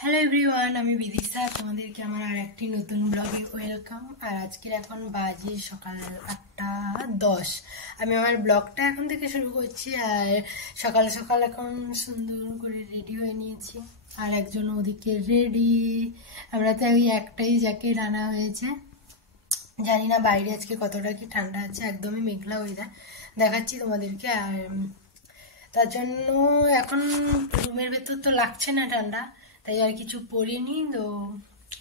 Hello everyone, আমি বিদিশা। তোমাদেরকে আমার আর একটি নতুন ব্লগে ওয়েলকাম। আর আজকের এখন বাজে সকাল 8:10। আমি আমার ব্লগটা এখন থেকে শুরু করছি। আর সকাল সকাল এখন সুন্দর করে রেডি হয়ে নিয়েছি, আর একজন ওদিকে রেডি। আমরা তো ওই একটাই জ্যাকেট আনা হয়েছে। জানি না বাইরে আজকে কতটা কি ঠান্ডা আছে, একদমই মেঘলা ওয়েদার দেখাচ্ছি তোমাদেরকে। আর তার জন্য এখন রুমের ভেতর তো লাগছে না ঠান্ডা, তাই আর কিছু পরিনি। তো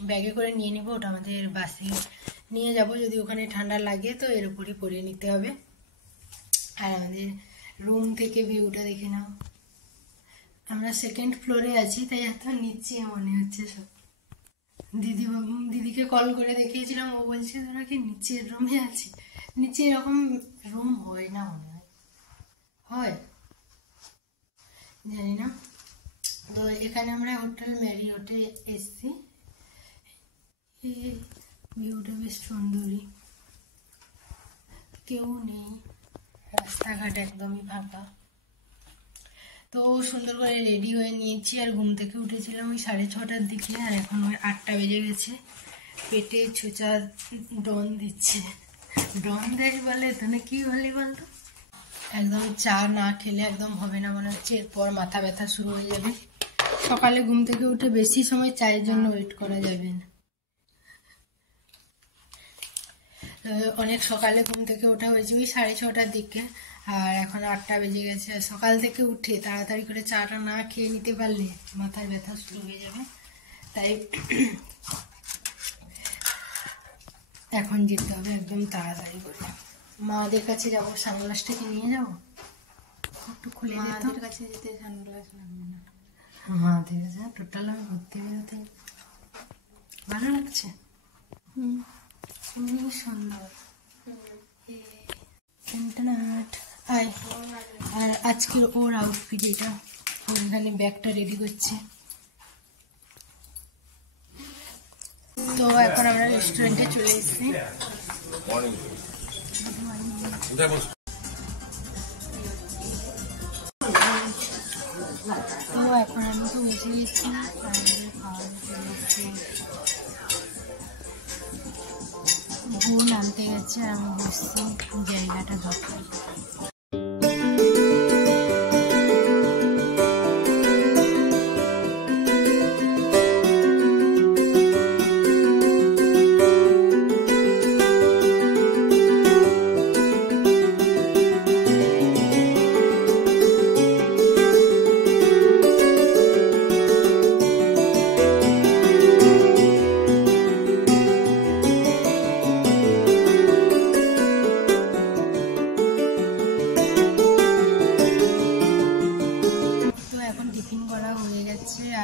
ব্যাগে করে নিয়ে নিব, ওটা আমাদের বাসে নিয়ে যাব। যদি ওখানে ঠান্ডা লাগে তো এর উপরই পরিয়ে নিতে হবে। আর আমাদের রুম থেকে ভিউটা দেখে নাও। আমরা সেকেন্ড ফ্লোরে আছি, তাই এত নিচে মনে হচ্ছে সব। দিদিকে কল করে দেখিয়েছিলাম, ও বলছে তোরা কি নিচের রুমে আছি। নিচে এরকম রুম হয় না, মনে হয় জানি না। তো এখানে আমরা হোটেল ম্যারিয়টে এসছি। ভিউটা বেশ সুন্দরই, কেউ নেই, রাস্তাঘাট একদমই ফাঁকা। তো সুন্দর করে রেডি হয়ে নিয়েছি। আর ঘুম থেকে উঠেছিলাম ওই 6:30টার দিকে, আর এখন ওই 8টা বেজে গেছে। পেটে ছুঁচা ডন দিচ্ছে। ডন দেয় বলে তো না, কি বলে বলতো? একদম চা না খেলে একদম হবে না মনে হচ্ছে। এরপর মাথা ব্যথা শুরু হয়ে যাবে। সকালে ঘুম থেকে উঠে বেশি সময় চায়ের জন্য ওয়েট করা যাবে না। অনেক সকালে ঘুম থেকে ওঠা হয়েছে ওই 6:30টার দিকে, আর এখন 8টা বেজে গেছে। সকাল থেকে উঠে তাড়াতাড়ি করে চাটা না খেয়ে নিতে পারলে মাথার ব্যথা শুরু হয়ে যাবে। তাই এখন যেতে হবে একদম তাড়াতাড়ি করে। মাদের কাছে যাবো, সানগ্লাসটাকে নিয়ে যাবো, একটু খুলে মাদের কাছে যেতে সানগ্লাস লাগবে না। মাদের কাছে টোটাল আমি ঘুরতে বেরোতে ভালো লাগছে। খুবই সুন্দর। আর আজকের ওর আউটফিট এটা, ওখানে ব্যাগটা রেডি করছে। তো এখন আমরা রেস্টুরেন্টে চলে এসেছি। তো এখন আমি তো বসে গেছি, বোন আনতে গেছে আর আমি বসছি জায়গাটা দরকার।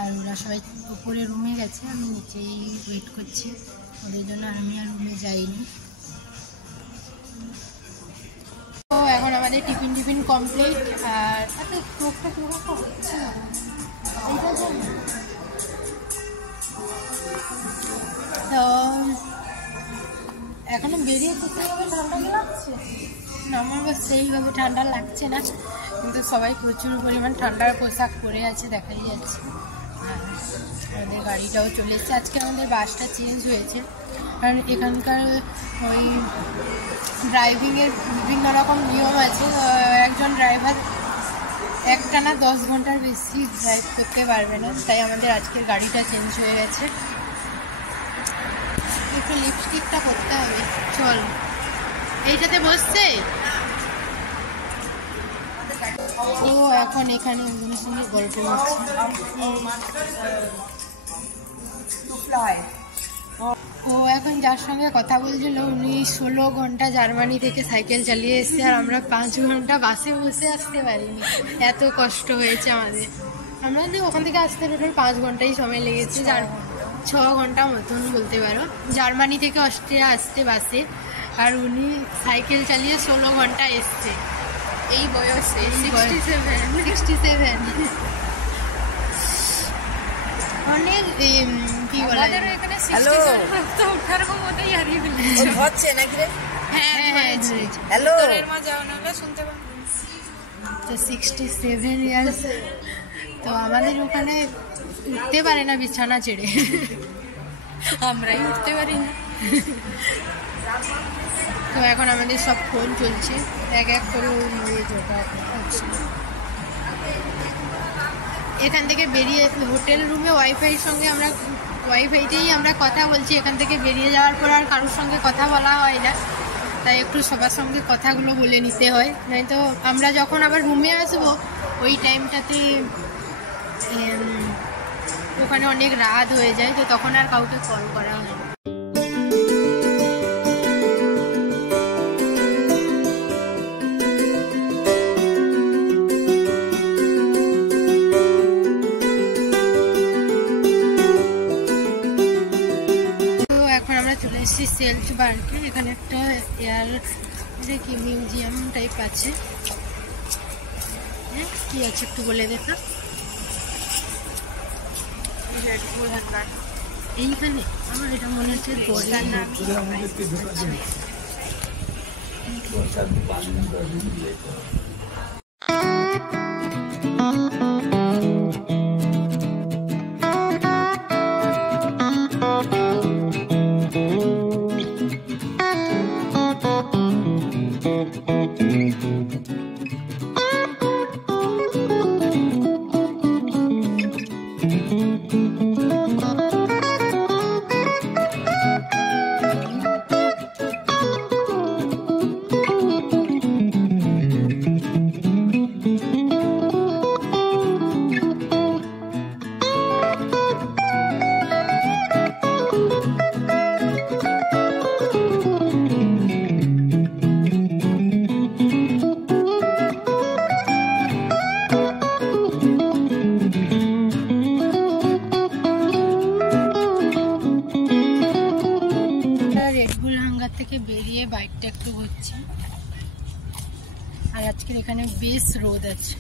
আর ওরা সবাই উপরে রুমে গেছে, আমি নিচেই ওয়েট করছি ওদের জন্য। আর আমি আর রুমে যাইনি। তো এখন আমাদের টিফিন কমপ্লিট। আর তো এখনো বেরিয়ে সেইভাবে ঠান্ডা লাগছে না, আমার সেইভাবে ঠান্ডা লাগছে না, কিন্তু সবাই প্রচুর পরিমাণ ঠান্ডার পোশাক পরে আছে, দেখাই যাচ্ছে। আমাদের গাড়িটাও চলে এসেছে। আজকে আমাদের বাসটা চেঞ্জ হয়েছে, কারণ এখানকার ওই ড্রাইভিংয়ের বিভিন্ন রকম নিয়ম আছে। একজন ড্রাইভার একটানা 10 ঘন্টার বেশি ড্রাইভ করতে পারবে না, তাই আমাদের আজকের গাড়িটা চেঞ্জ হয়ে গেছে। একটু লিপস্টিকটা করতে হবে, চল। এইটাতে বসছে ও, এখন এখানে ওদের সঙ্গে গল্প করছে। ও এখন যার সঙ্গে কথা বলছিল উনি 16 ঘন্টা জার্মানি থেকে সাইকেল চালিয়ে এসছে, আর আমরা 5 ঘন্টা বাসে বসে আসতে পারিনি। এত কষ্ট হয়েছে আমাদের। আমাদের ওখান থেকে আসতে টোটাল 5 ঘন্টাই সময় লেগেছে, 6 ঘন্টা মতন বলতে পারো, জার্মানি থেকে অস্ট্রিয়া আসতে বাসে। আর উনি সাইকেল চালিয়ে 16 ঘন্টা এসছে এই বয়সে। 67 অনেক কি বলে এখানে 67 ওঠার মতোই হারিয়ে ফেলেছে। হচ্ছে নাকি রে? হ্যাঁ হ্যালো, তোর মা যাও না শুনতে পাবো। তো 67 ইয়ার্স তো আমাদের ওখানে উঠতে পারে না বিছানা ছেড়ে, আমরাই উঠতে পারি না। তো এখন আমাদের সব ফোন চলছে, এক এক করে হচ্ছে। এখান থেকে বেরিয়ে হোটেল রুমে ওয়াইফাইয়ের সঙ্গে ওয়াইফাইতেই আমরা কথা বলছি। এখান থেকে বেরিয়ে যাওয়ার পর আর কারোর সঙ্গে কথা বলা হয় না, তাই একটু সবার সঙ্গে কথাগুলো বলে নিতে হয়, নয়তো আমরা যখন আবার রুমে আসবো ওই টাইমটাতে ওখানে অনেক রাত হয়ে যায়, তো তখন আর কাউকে কল করা হয় না। সেলস বার্কে এখানে একটা এয়ার কি মিউজিয়াম টাইপ আছে, কি আছে একটু বলে দেখা। এইখানে আমার এটা মনে হচ্ছে থেকে বেরিয়ে বাইকটা একটু ঘুরছি। আর আজকের এখানে বেশ রোদ আছে,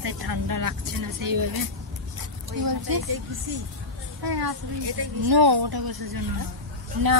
তাই ঠান্ডা লাগছে না সেইভাবে। নো, ওটা বসার জন্য না।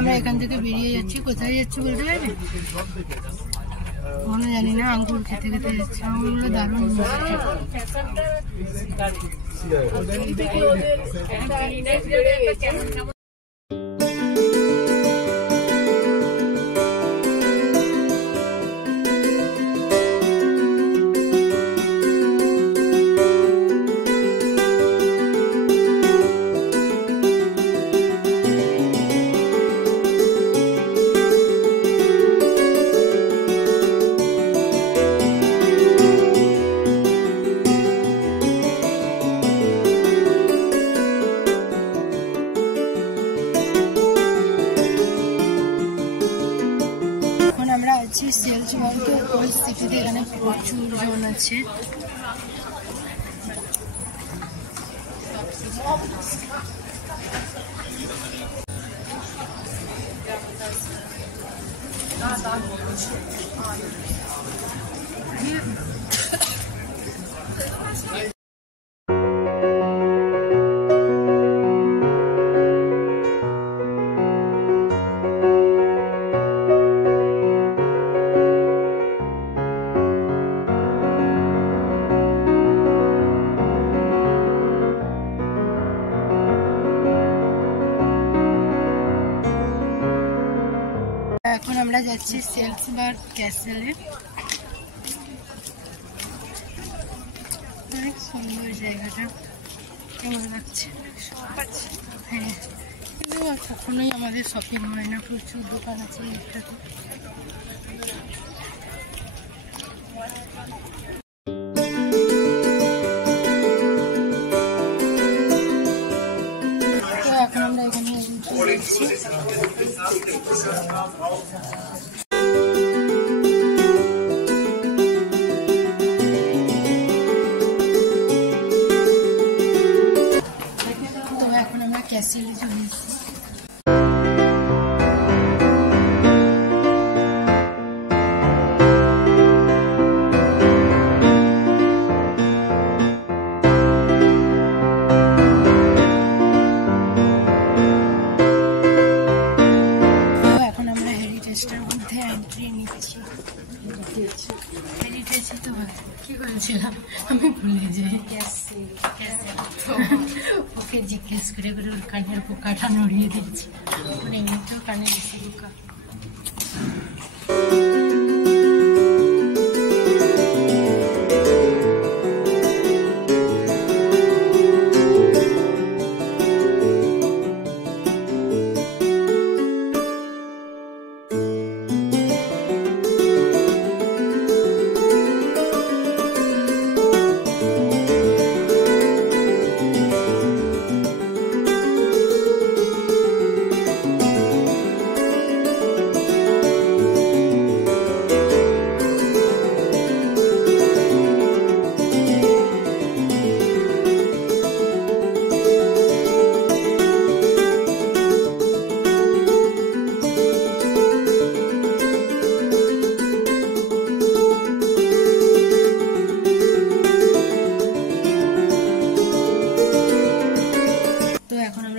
আমরা এখান থেকে বেরিয়ে যাচ্ছি, কোথায় যাচ্ছি বলতে পারবে? মনে জানি না, আঙ্গুর খেতে খেতে যাচ্ছি। আঙ্গুরগুলো দারুণ সেলস বার্কের ওই সিটিতে। এখানে প্রচুর জন আছে। এখন আমরা যাচ্ছি সেলসবার্গ ক্যাসেলে। অনেক সুন্দর জায়গাটা, কেমন লাগছে? হ্যাঁ, কিন্তু কখনোই আমাদের শপিং হয় না, প্রচুর দোকান আছে একটাতে। তো এখন আমরা এখানে সিঁড়ি চলে এসেছি। এখন আমরা হেরিটেজটার মধ্যে এন্ট্রি নিচ্ছি। হেরিটেজে তো কি করেছিলাম আমি ভুলে যাই। ওকে জিজ্ঞেস করে করে ওর কানের পোকাটা নড়িয়ে দিচ্ছি। ওর এমনিতেও কানে দিচ্ছে পোকা।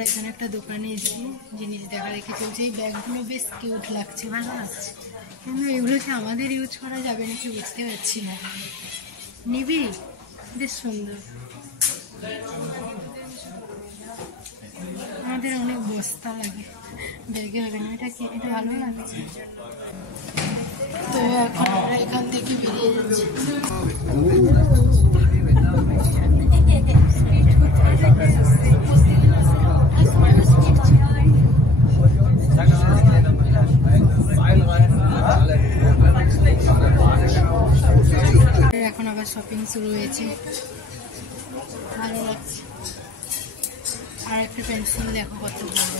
এখানে একটা দোকানে এসেছি, জিনিস দেখা দেখে চলছে। এই ব্যাগগুলো বেশ কিউট লাগছে, ভালো লাগছে, কিন্তু এগুলোকে আমাদের ইউজ করা যাবে নাকি বুঝতে পারছি না। নিবি? বেশ সুন্দর। আমাদের অনেক বস্তা লাগে ব্যাগে, হবে না। এটা কি? এটা ভালো লাগছে। তো এখন আমরা এখান থেকে বেরিয়ে যাচ্ছি। এখন আবার শপিং শুরু হয়েছে, ভালো লাগছে। আর একটা পেন্সিল দেখো কত বড়।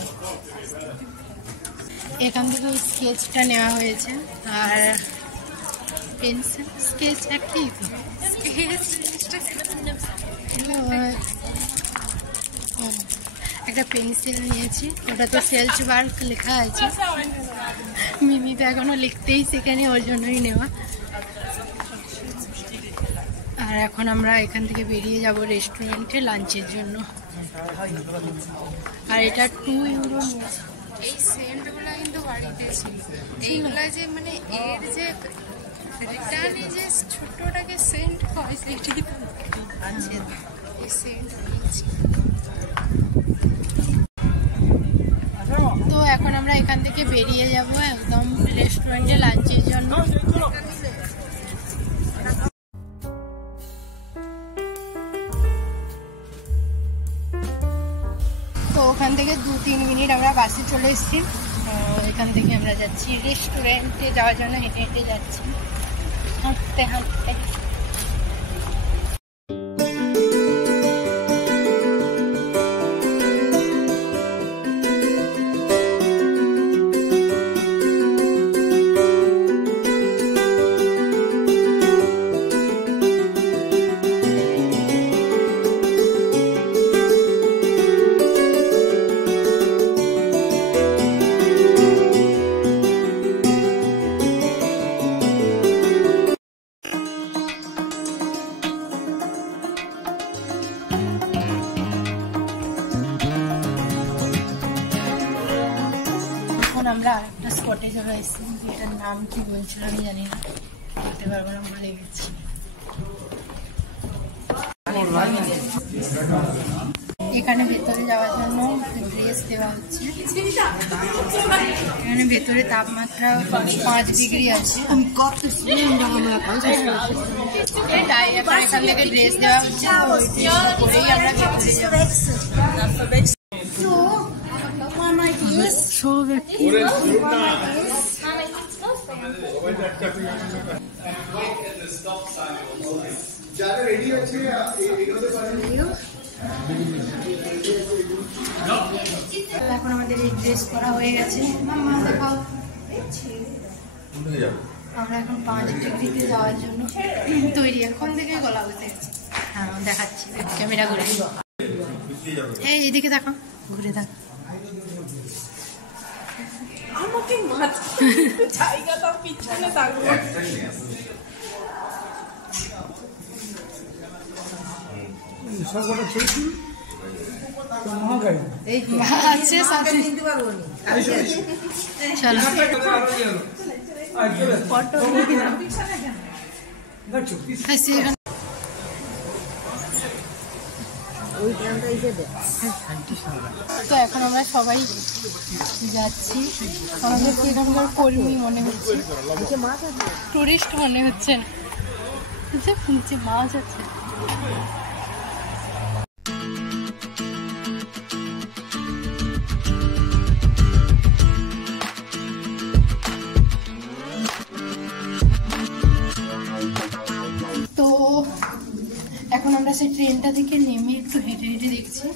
এখান থেকে ওই স্কেচটা নেওয়া হয়েছে, আর পেন্সিল স্কেচ একই তো। একটা পেন্সিল নিয়েছি, ওটাতে সেলস ওয়ার্ক লেখা আছে। মিমি তো এখনো লিখতেই শেখেনি, ওর জন্যই নেওয়া। আর এখন আমরা এখান থেকে বেরিয়ে যাব রেস্টুরেন্টে লাঞ্চের জন্য। আর এটা 2 ইউরো। এই সেন্টগুলো কিন্তু বাড়িতে ছিল, এইগুলা যে মানে এর যে রিটার্নে যে ছোটটাকে সেন্ট হয় সেটি আছে। এই সেন্ট নিয়েছি। তো এখন আমরা এখান থেকে বেরিয়ে যাব একদম রেস্টুরেন্টে লাঞ্চের জন্য। তো ওখান থেকে 2-3 মিনিট আমরা বাসে চলে এসেছি। এখান থেকে আমরা যাচ্ছি রেস্টুরেন্টে যাওয়ার জন্য, হেঁটে হেঁটে যাচ্ছি, হাঁটতে হাঁটতে। আমরা আরেকটা স্পটে চলে এসেছি, এটার নাম কি বলছিল আমি জানি না, বলতে পারবো না, ভুলে গেছি। এখানে ভেতরে যাওয়ার জন্য ড্রেস দেওয়া হচ্ছে। এখানে ভেতরে তাপমাত্রা 5 ডিগ্রি আছে। এখান থেকে ড্রেস দেওয়া হচ্ছে, পরেই আমরা ভেতরে যাবো। এখন আমাদের এই ড্রেস করা হয়ে গেছে। আমরা এখন 5 ডিগ্রিতে যাওয়ার জন্য তৈরি। এখন থেকে গলা বসে গেছে। হ্যাঁ দেখাচ্ছি, ক্যামেরা ঘুরে। এই এদিকে দেখো, ঘুরে থাক। আমাকে জায়গা দাও, পিছনে থাকবো। আছে সাথে কিনতে পারবো না। চলো তো এখন আমরা সবাই যাচ্ছি। আমাদেরকে এখানকার কর্মী মনে হচ্ছে, টুরিস্ট মনে হচ্ছে না। নিচে মাছ আছে। তো এখন আমরা সেই ট্রেনটা থেকে নেমে একটু হেঁটে হেঁটে দেখছি,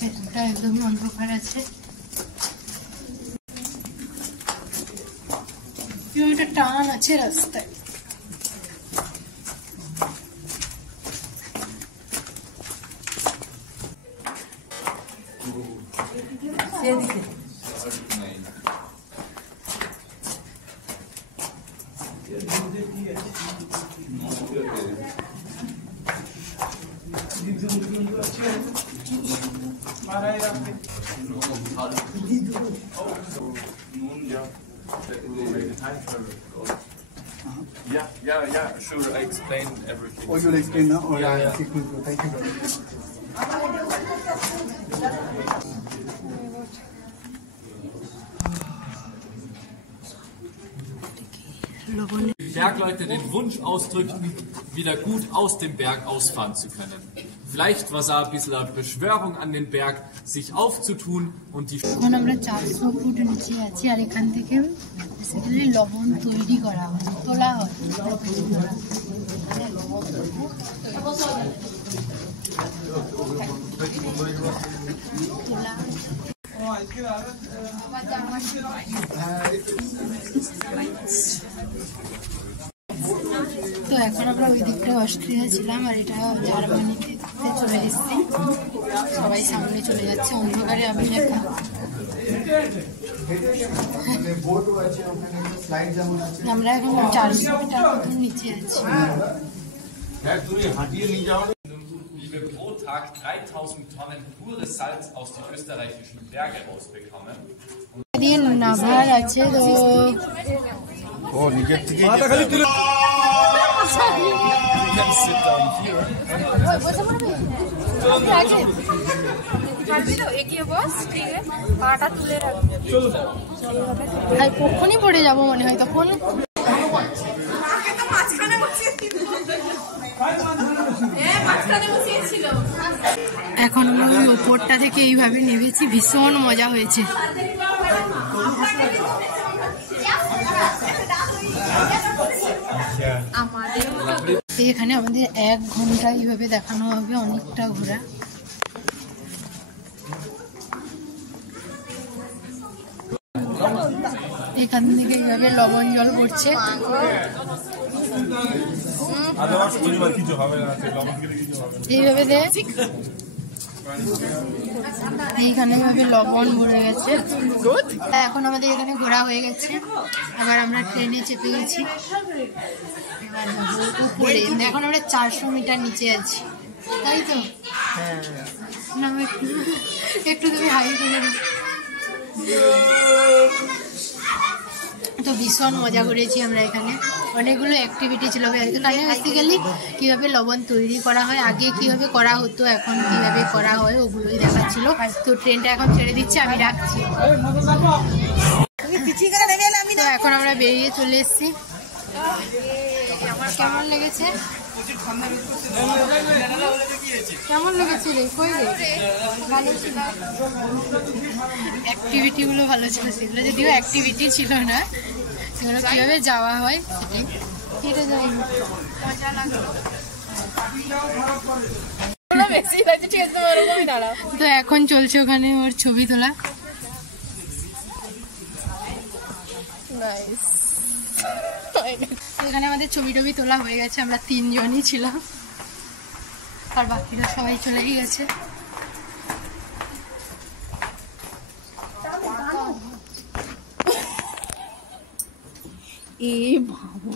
ভেতরটা একদমই অন্ধকার আছে। একটা টান আছে রাস্তায়। Yeah, sure. I explained everything. Oh, you'll explain now? Oh, Yeah. Okay, cool. Thank you very much. Die Bergleute den Wunsch ausdrückten, wieder gut aus dem Berg ausfahren zu können. Vielleicht war es auch ein bisschen eine Beschwörung an den Berg, sich aufzutun und die... এখন আমরা 400 foot নিচে আছি, আর এখান থেকে basically লবণ তৈরি করা হয়, তোলা হয়। তো এখন আমরা ওই দিকটা অস্ট্রিয়া ছিলাম, আর এটা জার্মানিতে চলে এসেছি। সবাই সামনে চলে যাচ্ছে, অন্ধকারে আমি একা। আমরা এখন 400 মিটার মতো নিচে আছি। Wie wir pro Tag 3000 Tonnen pures Salz aus den österreichischen Bergen rausbekommen. দিন নাভার আছে তো কখনই পড়ে যাবো মনে হয় তখন। এখন আমরা ওই ওপরটা থেকে এইভাবে নেমেছি, ভীষণ মজা হয়েছে। এখানে আমাদের 1 ঘন্টা এইভাবে দেখানো হবে, অনেকটা ঘোরা। এখান থেকে এইভাবে লবণ জল পড়ছে। এইভাবে এইখানে এইভাবে লবণ ভরে গেছে। এখন আমাদের এখানে ঘোরা হয়ে গেছে, আবার আমরা ট্রেনে চেপে গেছি। এবার যাবো উপরে। এখন আমরা 400 মিটার নিচে আছি, তাই তো? না একটু তুমি হাই করে দিও। তো ভীষণ মজা করেছি আমরা এখানে, অনেকগুলো অ্যাক্টিভিটি ছিল। এখানে বেসিক্যালি কীভাবে লবণ তৈরি করা হয়, আগে কীভাবে করা হতো, এখন কীভাবে করা হয়, ওগুলোই দেখাচ্ছিল। তো ট্রেনটা এখন ছেড়ে দিচ্ছে, আমি রাখছি। তো এখন আমরা বেরিয়ে চলে এসেছি। আমার কেমন লেগেছে? কেমন লেগেছে রে? কই রে? ভালো ছিল, অ্যাক্টিভিটিগুলো ভালো ছিল। সেগুলো যদিও অ্যাক্টিভিটি ছিল না, সেগুলো কীভাবে যাওয়া হয় হেঁটে যাই, মজা লাগলো। তো এখন চলছে ওখানে ওর ছবি তোলা। এখানে আমাদের ছবি টবি তোলা হয়ে গেছে, আমরা 3 জনই ছিলাম, আর বাকিরা সবাই চলেই গেছে। এ বাবা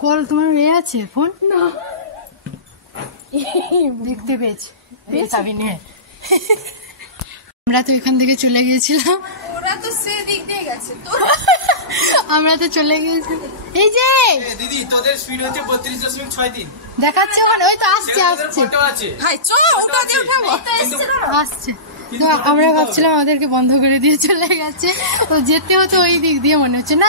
কল তোমার মেয়ে আছে ফোন না দেখতে পেয়েছি চাবি নিয়ে আমরা তো এখান থেকে চলে গিয়েছিলাম ওরা তো সেদিক দিয়ে গেছে তো আমরা তো চলে গিয়েছি এই যে দিদি তোদের স্পিড হচ্ছে 32.63 দেখাচ্ছে ওখানে ওই তো আসছে আসছে ফটো আছে ভাই চ ওটা দিয়ে উঠাবো আসছে তো আমরা ভাবছিলাম আমাদেরকে বন্ধ করে দিয়ে চলে গেছে তো যেতে হতো ওই দিক দিয়ে মনে হচ্ছে না